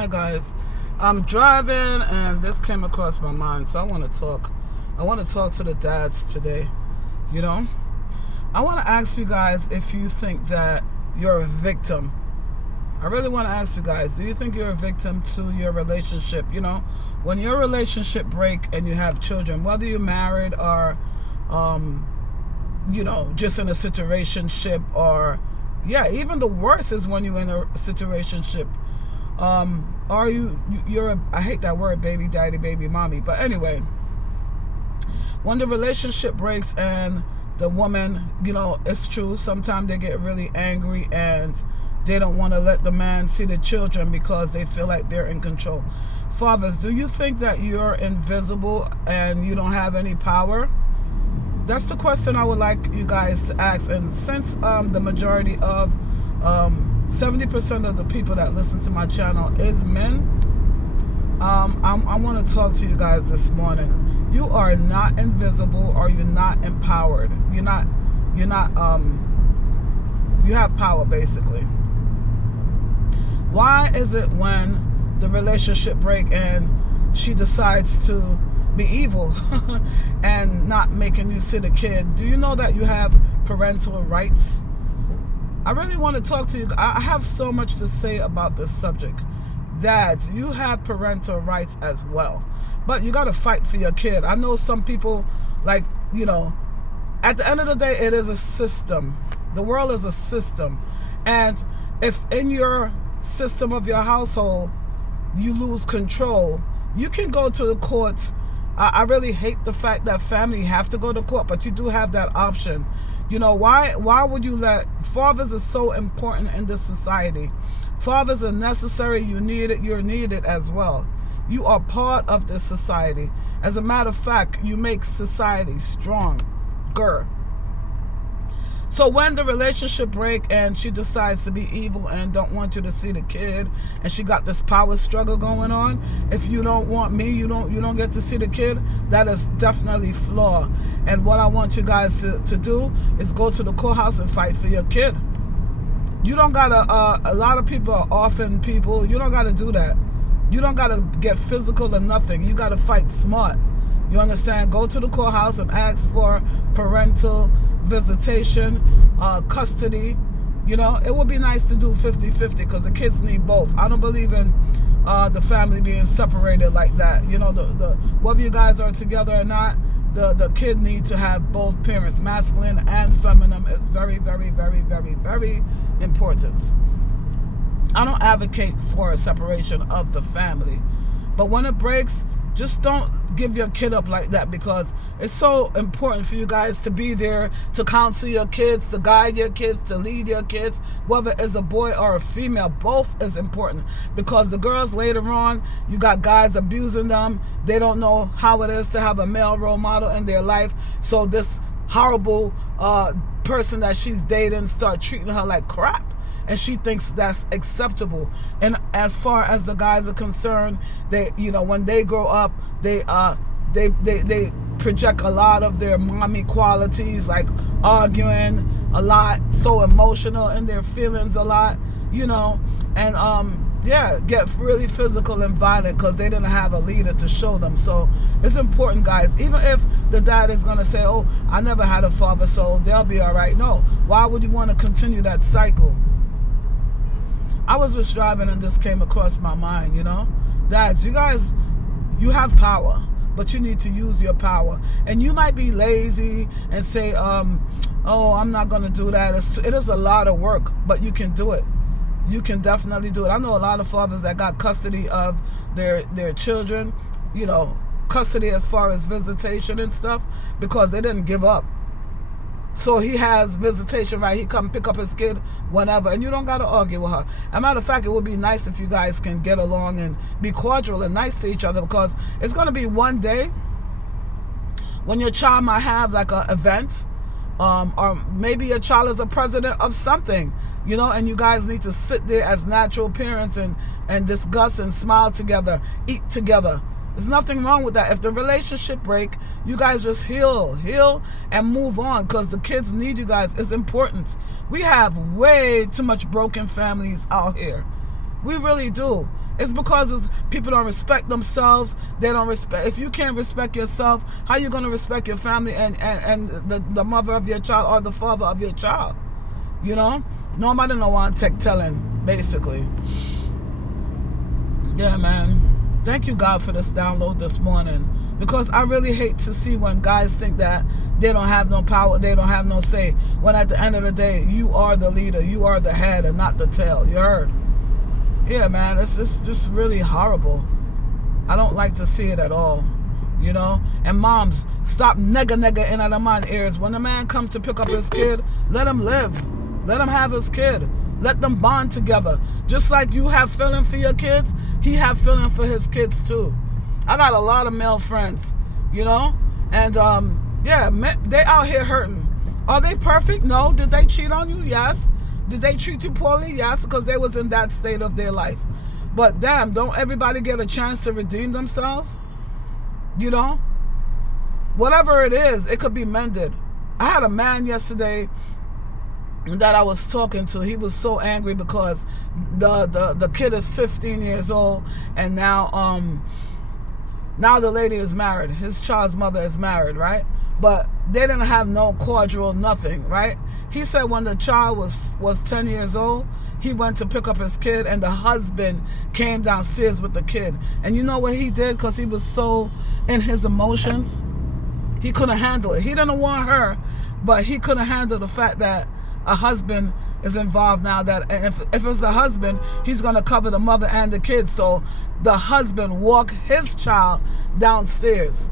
Hi guys, I'm driving and this came across my mind, so I want to talk. I want to talk to the dads today. You know, I want to ask you guys if you think that you're a victim. I really want to ask you guys, do you think you're a victim to your relationship? You know, when your relationship break and you have children, whether you're married or, just in a situationship, or even the worst is when you're in a situationship. I hate that word, baby daddy, baby mommy, but anyway, when the relationship breaks and the woman, it's true, sometimes they get really angry and they don't want to let the man see the children because they feel like they're in control. Fathers, do you think that you're invisible and you don't have any power? That's the question I would like you guys to ask. And since the majority of 70% of the people that listen to my channel is men, I want to talk to you guys this morning. You are not invisible, or you're not empowered. You have power, basically. Why is it when the relationship break and she decides to be evil and not making you see the kid? Do you know that you have parental rights? I really want to talk to you. I have so much to say about this subject. Dads, you have parental rights as well, but you got to fight for your kid. I know some people, at the end of the day, it is a system. The world is a system. And if in your system of your household, you lose control, you can go to the courts. I really hate the fact that family have to go to court, but you do have that option. Why would you let... Fathers are so important in this society. Fathers are necessary. You need it. You're needed as well. You are part of this society. As a matter of fact, you make society stronger. So when the relationship break and she decides to be evil and don't want you to see the kid, and she got this power struggle going on, if you don't want me, you don't get to see the kid, that is definitely flaw. And what I want you guys to do is go to the courthouse and fight for your kid. You don't gotta, a lot of people are orphan people. You don't gotta do that. You don't gotta get physical or nothing. You gotta fight smart. You understand? Go to the courthouse and ask for parental visitation, custody. It would be nice to do 50-50 because the kids need both. I don't believe in the family being separated like that. Whether you guys are together or not, the kid needs to have both parents. Masculine and feminine is very, very, very, very, very important. I don't advocate for a separation of the family, but when it breaks, just don't give your kid up like that, because it's so important for you guys to be there, to counsel your kids, to guide your kids, to lead your kids, whether it's a boy or a female. Both is important, because the girls later on, you got guys abusing them. They don't know how it is to have a male role model in their life. So this horrible person that she's dating start treating her like crap, and she thinks that's acceptable. And as far as the guys are concerned, they, when they grow up, they project a lot of their mommy qualities, like arguing a lot, so emotional in their feelings a lot, and get really physical and violent because they didn't have a leader to show them. So it's important, guys. Even if the dad is gonna say, "Oh, I never had a father, so they'll be all right." No, why would you want to continue that cycle? I was just driving and this came across my mind, Dads, you guys, you have power, but you need to use your power. And you might be lazy and say, oh, I'm not going to do that. It is a lot of work, but you can do it. You can definitely do it. I know a lot of fathers that got custody of their children, custody as far as visitation and stuff, because they didn't give up. So he has visitation, right? He come pick up his kid whenever, and you don't got to argue with her. As a matter of fact, it would be nice if you guys can get along and be cordial and nice to each other, because it's going to be one day when your child might have like an event, or maybe your child is a president of something, and you guys need to sit there as natural parents and discuss and smile together, eat together. There's nothing wrong with that. If the relationship break, you guys just heal and move on, because the kids need you guys. It's important. We have way too much broken families out here. We really do. It's because people don't respect themselves. They don't respect. If you can't respect yourself, how you going to respect your family and the mother of your child or the father of your child? You know? Nobody don't want to take telling, basically. Yeah, man. Thank you, God, for this download this morning. Because I really hate to see when guys think that they don't have no power, they don't have no say. When at the end of the day, you are the leader, you are the head and not the tail. You heard? Yeah, man, it's just really horrible. I don't like to see it at all, you know? And moms, stop nigga in other man's ears. When a man comes to pick up his kid, let him live. Let him have his kid. Let them bond together. Just like you have feeling for your kids, he have feeling for his kids too. I got a lot of male friends, you know? And, yeah, they out here hurting. Are they perfect? No. Did they cheat on you? Yes. Did they treat you poorly? Yes, because they was in that state of their life. But damn, don't everybody get a chance to redeem themselves? You know? Whatever it is, it could be mended. I had a man yesterday that I was talking to. He was so angry because the kid is 15 years old, and now the lady is married. His child's mother is married, right? But they didn't have no cordial, nothing, right? He said when the child was 10 years old, he went to pick up his kid, and the husband came downstairs with the kid. And you know what he did? Because he was so in his emotions, he couldn't handle it. He didn't want her, but he couldn't handle the fact that a husband is involved now. That if it's the husband, he's going to cover the mother and the kids. So the husband walked his child downstairs.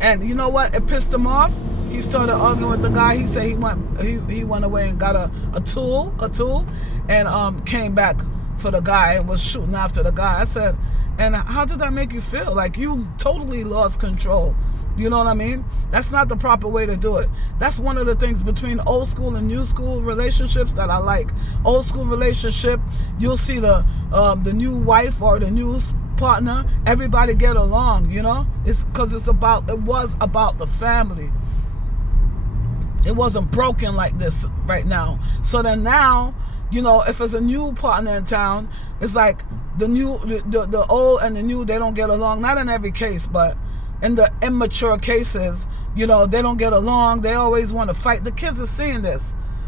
And you know what? It pissed him off. He started arguing with the guy. He said he went away and got a tool, and came back for the guy and was shooting after the guy. I said, and how did that make you feel? Like you totally lost control. You know what I mean? That's not the proper way to do it. That's one of the things between old school and new school relationships that I like. Old school relationship, you'll see the new wife or the new partner, everybody get along, you know? It's because it was about the family. It wasn't broken like this right now. So then now, you know, if it's a new partner in town, it's like the old and the new, they don't get along. Not in every case, but in the immature cases, you know, they don't get along. They always want to fight. The kids are seeing this.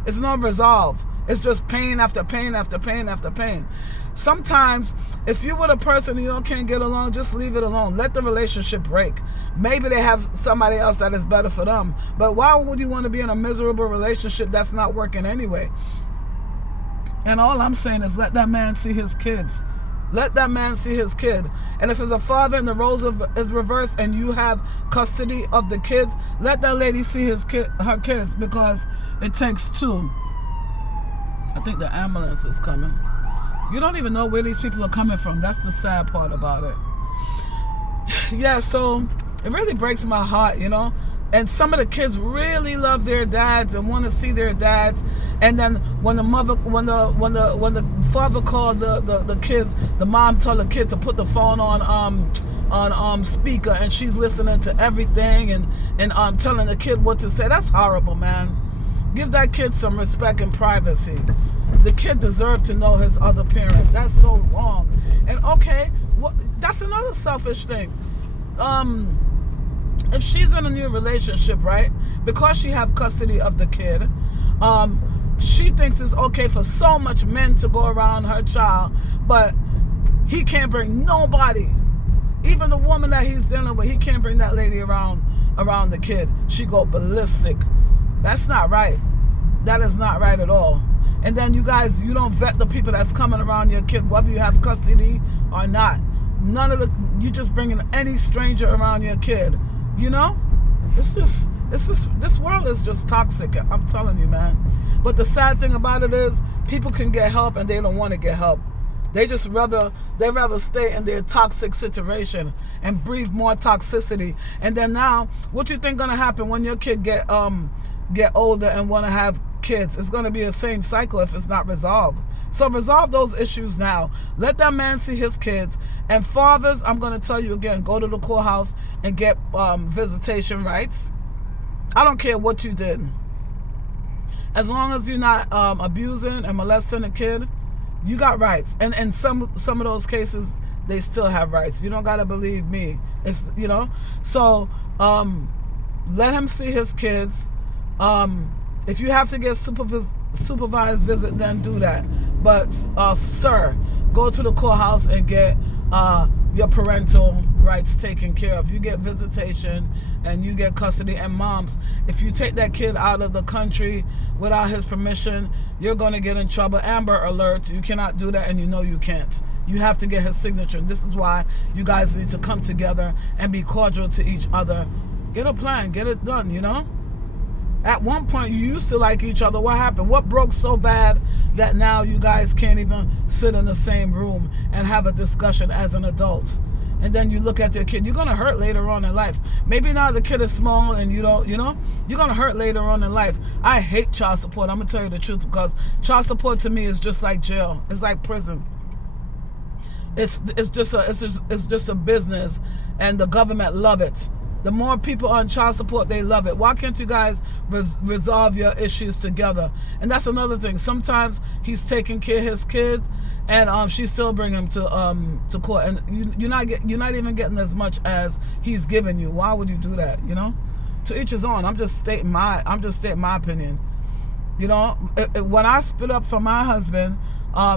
It's not resolved. It's just pain after pain after pain after pain. Sometimes, if you with a person you can't get along, just leave it alone. Let the relationship break. Maybe they have somebody else that is better for them. But why would you want to be in a miserable relationship that's not working anyway? And all I'm saying is let that man see his kids. Let that man see his kid. And if it's a father and the roles is reversed and you have custody of the kids, let that lady see her kids, because it takes two. I think the ambulance is coming. You don't even know where these people are coming from. That's the sad part about it. Yeah, so it really breaks my heart, you know. And some of the kids really love their dads and want to see their dads. And then when the father calls the kids, the mom told the kid to put the phone on speaker, and she's listening to everything and telling the kid what to say. That's horrible, man. Give that kid some respect and privacy. The kid deserves to know his other parent. That's so wrong. And okay, that's another selfish thing. If she's in a new relationship, right, because she have custody of the kid, she thinks it's okay for so much men to go around her child, but he can't bring nobody. Even the woman that he's dealing with, he can't bring that lady around the kid. She go ballistic. That's not right. That is not right at all. And then you guys, you don't vet the people that's coming around your kid, whether you have custody or not. You just bringing any stranger around your kid. You know, this world is just toxic. I'm telling you, man. But the sad thing about it is, people can get help and they don't want to get help. They rather stay in their toxic situation and breathe more toxicity. And then now, what you think gonna happen when your kid get older and want to have kids? It's gonna be the same cycle if it's not resolved. So resolve those issues now. Let that man see his kids. And fathers, I'm going to tell you again, go to the courthouse and get visitation rights. I don't care what you did. As long as you're not abusing and molesting a kid, You got rights. And some of those cases, they still have rights. You don't got to believe me. It's, you know. So let him see his kids. If you have to get supervised visit, then do that. But sir, go to the courthouse and get your parental rights taken care of. You get visitation and you get custody. And moms, if you take that kid out of the country without his permission, you're going to get in trouble. Amber Alert. You cannot do that, and you know you can't. You have to get his signature. And this is why you guys need to come together and be cordial to each other. Get a plan. Get it done, you know? At one point, you used to like each other. What happened? What broke so bad that now you guys can't even sit in the same room and have a discussion as an adult? And then you look at your kid. You're going to hurt later on in life. Maybe now the kid is small and you don't, you know, you're going to hurt later on in life. I hate child support. I'm going to tell you the truth, because child support to me is just like jail. It's like prison. It's just a business, and the government love it. The more people on child support, they love it. Why can't you guys resolve your issues together? And that's another thing. Sometimes he's taking care of his kids, and she still bring him to court, and you're not even getting as much as he's giving you. Why would you do that? You know, to each his own. I'm just stating my opinion. You know, when I split up from my husband,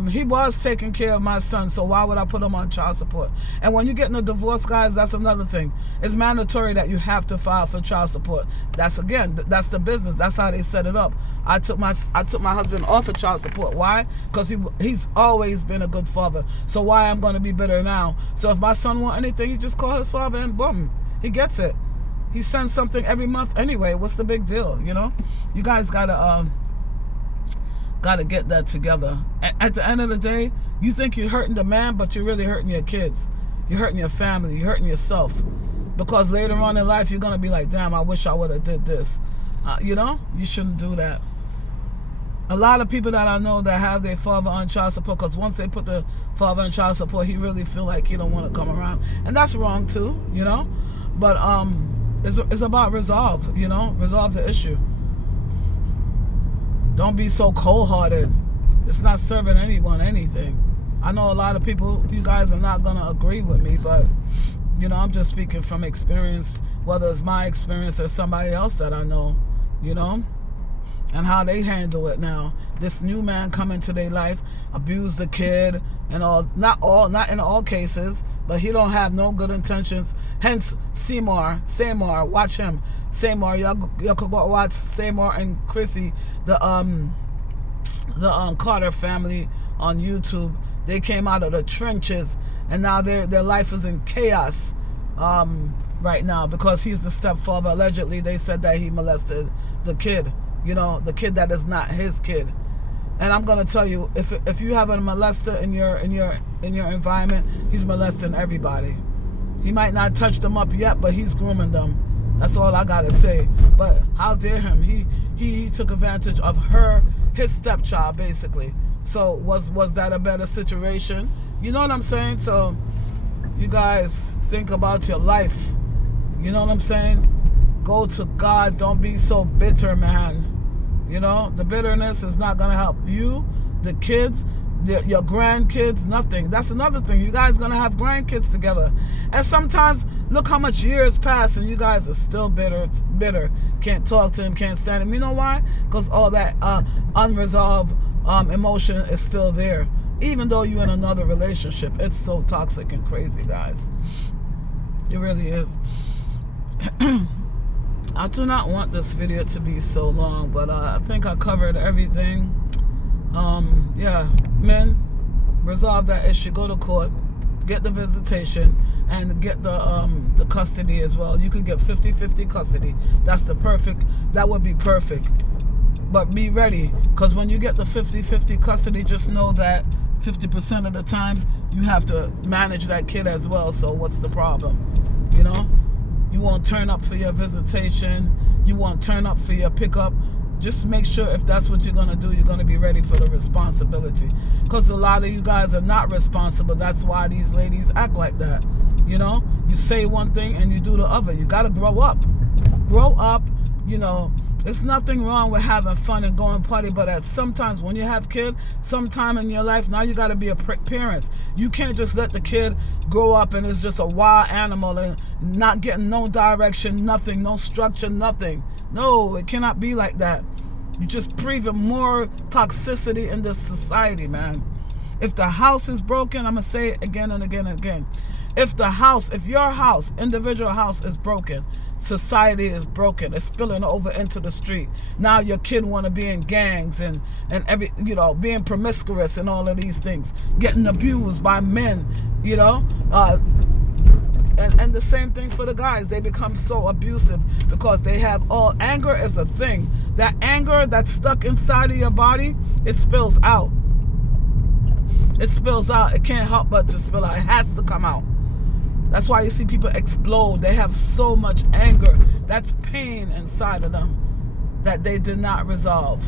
he was taking care of my son, so why would I put him on child support? And when you get in a divorce, guys, that's another thing. It's mandatory that you have to file for child support. That's the business. That's how they set it up. I took my husband off of child support. Why? Because he's always been a good father. So why I'm going to be bitter now? So if my son want anything, he just call his father and boom, he gets it. He sends something every month anyway. What's the big deal? You know, you guys gotta get that together. At the end of the day, you think you're hurting the man, but you're really hurting your kids. You're hurting your family. You're hurting yourself. Because later on in life, you're going to be like, damn, I wish I would have did this. You know, you shouldn't do that. A lot of people that I know that have their father on child support, because once they put the father on child support, he really feel like he don't want to come around. And that's wrong too, you know. But it's about resolve, you know, resolve the issue. Don't be so cold-hearted. It's not serving anyone anything. I know a lot of people, you guys are not going to agree with me, but, you know, I'm just speaking from experience, whether it's my experience or somebody else that I know, you know, and how they handle it now. This new man come into their life, abuse the kid, and all, not in all cases, but he don't have no good intentions. Hence, Seymour, watch him. Seymour, y'all could go watch Seymour and Chrissy, the Carter family on YouTube. They came out of the trenches, and now their life is in chaos right now because he's the stepfather. Allegedly, they said that he molested the kid. You know, the kid that is not his kid. And I'm gonna tell you, if you have a molester in your environment, he's molesting everybody. He might not touch them up yet, but he's grooming them. That's all I gotta say. But how dare him? He took advantage of his stepchild, basically. So was that a better situation? You know what I'm saying? So you guys think about your life. You know what I'm saying? Go to God. Don't be so bitter, man. You know, the bitterness is not gonna help you, the kids, your grandkids, nothing. That's another thing. You guys gonna have grandkids together, and sometimes look how much years pass and you guys are still bitter. Can't talk to him, can't stand him. You know why? Because all that unresolved emotion is still there, even though you're in another relationship. It's so toxic and crazy, guys. It really is. I do not want this video to be so long, but I think I covered everything. Yeah, men, resolve that issue. Go to court, get the visitation, and get the custody as well. You can get 50-50 custody. That would be perfect. But be ready, because when you get the 50-50 custody, just know that 50% of the time you have to manage that kid as well. So what's the problem? You know? You won't turn up for your visitation. You won't turn up for your pickup. Just make sure if that's what you're going to do, you're going to be ready for the responsibility. Because a lot of you guys are not responsible. That's why these ladies act like that. You know, you say one thing and you do the other. You got to grow up. Grow up, you know, It's nothing wrong with having fun and going party, but at sometimes when you have kid, sometime in your life, now you got to be a parent. You can't just let the kid grow up and it's just a wild animal and not getting no direction, nothing, no structure, nothing. No, it cannot be like that. You just breathing more toxicity in this society, man. If the house is broken, I'm going to say it again and again and again. If your house, individual house is broken, society is broken. It's spilling over into the street. Now your kid want to be in gangs and every, being promiscuous and all of these things, getting abused by men, and the same thing for the guys. They become so abusive because they have all anger is a thing. That anger that's stuck inside of your body, it spills out. It spills out. It can't help but to spill out. It has to come out. That's why you see people explode. They have so much anger. That's pain inside of them that they did not resolve.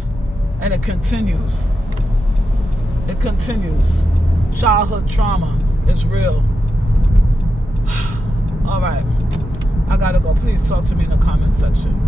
And it continues. It continues. Childhood trauma is real. All right. I gotta go. Please talk to me in the comment section.